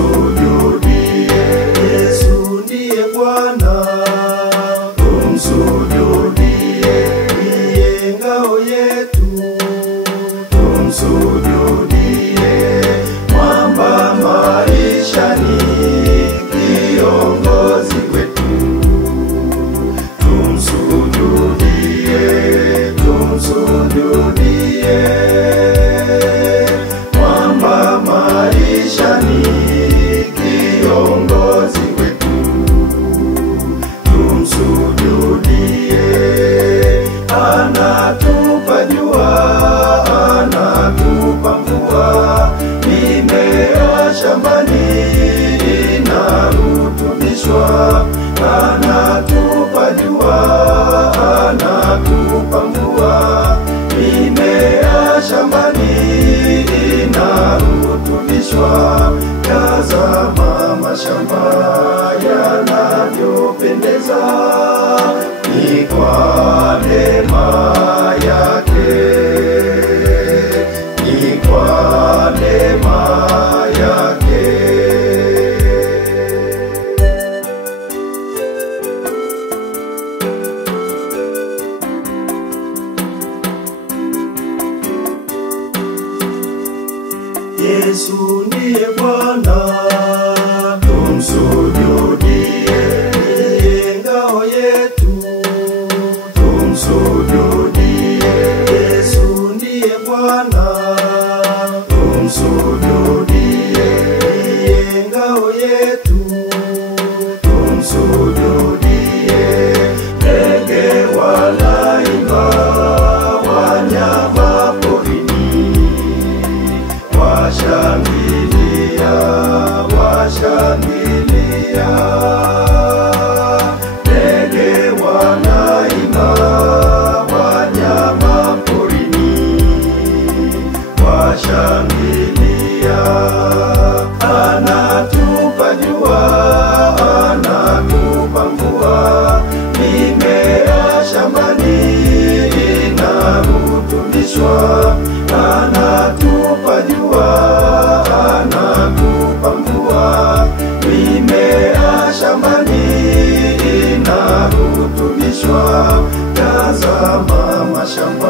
tumsujudie. Yesu ndiye Bwana, tumsujudie. Ndiye ngao yetu, tumsujudie. Mwamba maishani, kiongozi wetu, tumsujudie, tumsujudie. Mwamba maishani, kiongozi wetu, tumsujudie. Anatupa jua, anatupa mvua, mimea shambani inarutubishwa. Anatupa jua, anatupa mvua, mimea shambani inarutubishwa. Tazama mashamba yanavyopendeza, ni kwa neema yake, ni kwa neema yake. Yesu ndiye Bwana, tumsujudie. Ndiye ngao yetu, tumsujudie. Yesu ndiye Bwana, tumsujudie. Ndiye ngao yetu, tumsujudie. Ndege wanaimba, wanyama porini washangilia, washangilia. Ndege wanaimba, wanyama porini washangilia. Anatupa jua, anatupa mvua, mimea shambani inarutubishwa. Anatupa jua, anatupa mvua, mimea shambani inarutubishwa. Tazama mashamba